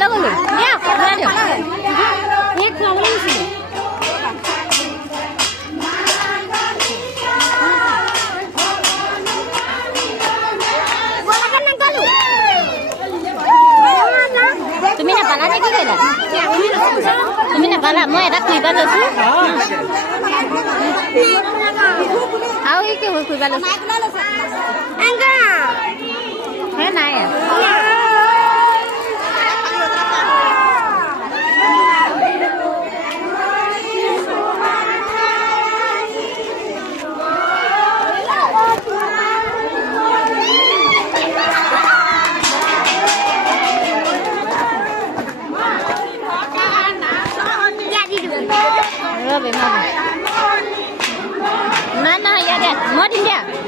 Bola gulu. Ya, bola dia. Ini kau boleh sini. Bola kan nang kalu. Tumi nak bala ni kau dah. Tumi nak bala, mau ada kui bala tu. Ao cái kêu kui bala. Angga. Thế này à? Về mà. Mana ya deh, mau dia.